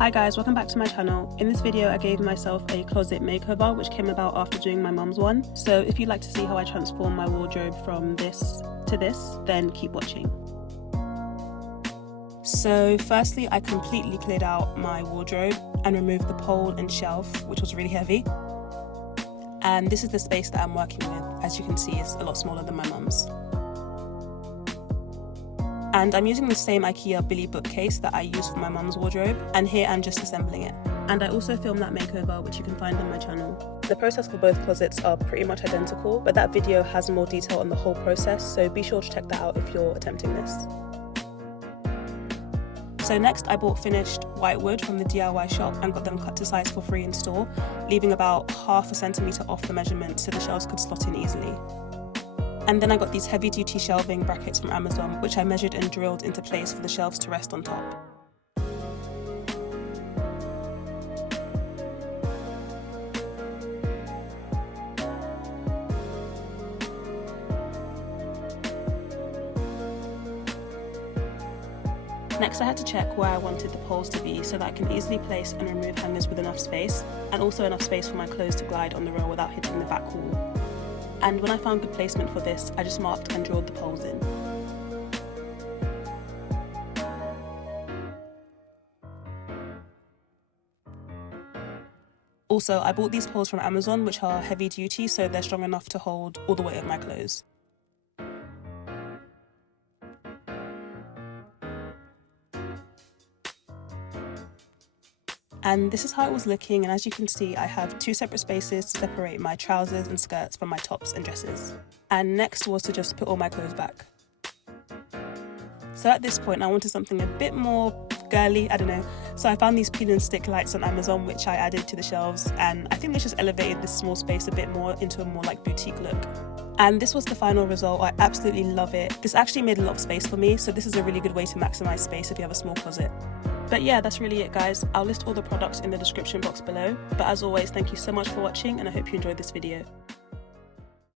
Hi guys, welcome back to my channel. In this video I gave myself a closet makeover which came about after doing my mum's one. So if you'd like to see how I transform my wardrobe from this to this, then keep watching. So firstly I completely cleared out my wardrobe and removed the pole and shelf, which was really heavy. And this is the space that I'm working with. As you can see, it's a lot smaller than my mum's. And I'm using the same IKEA Billy bookcase that I used for my mum's wardrobe, and here I'm just assembling it. And I also filmed that makeover, which you can find on my channel. The process for both closets are pretty much identical, but that video has more detail on the whole process, so be sure to check that out if you're attempting this. So next I bought finished white wood from the DIY shop and got them cut to size for free in store, leaving about ½ centimetre off the measurement so the shelves could slot in easily. And then I got these heavy duty shelving brackets from Amazon, which I measured and drilled into place for the shelves to rest on top. Next I had to check where I wanted the poles to be so that I can easily place and remove hangers with enough space, and also enough space for my clothes to glide on the rail without hitting the back wall. And when I found good placement for this, I just marked and drilled the poles in. Also, I bought these poles from Amazon, which are heavy duty, so they're strong enough to hold all the weight of my clothes. And this is how it was looking, and as you can see I have two separate spaces to separate my trousers and skirts from my tops and dresses. And next was to just put all my clothes back. So at this point I wanted something a bit more girly, I don't know, so I found these peel and stick lights on Amazon which I added to the shelves, and I think they just elevated this small space a bit more into a more like boutique look. And this was the final result. I absolutely love it. This actually made a lot of space for me, so this is a really good way to maximize space if you have a small closet. But yeah, that's really it guys. I'll list all the products in the description box below. But as always, thank you so much for watching and I hope you enjoyed this video.